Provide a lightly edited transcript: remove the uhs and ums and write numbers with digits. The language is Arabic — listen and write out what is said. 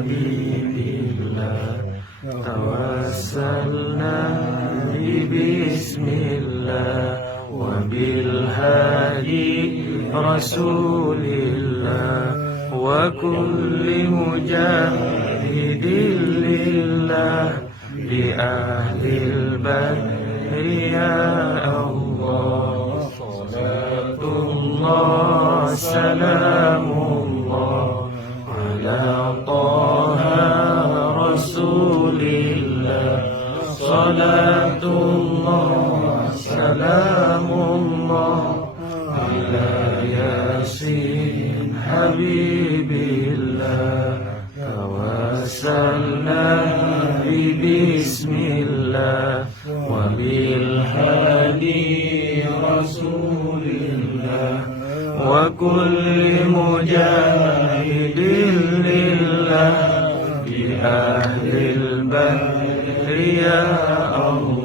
حبيب الله توسلنا بسم الله وبالهادي رسول الله وكل مجاهد لله بأهل البدر يا الله صلاة الله سلام الله على طه رسول الله صلاة الله سلام الله على ياسين حبيب الله توسلنا بسم الله وبالهادي رسول الله وكل مجاهد لله بأهل البدر يا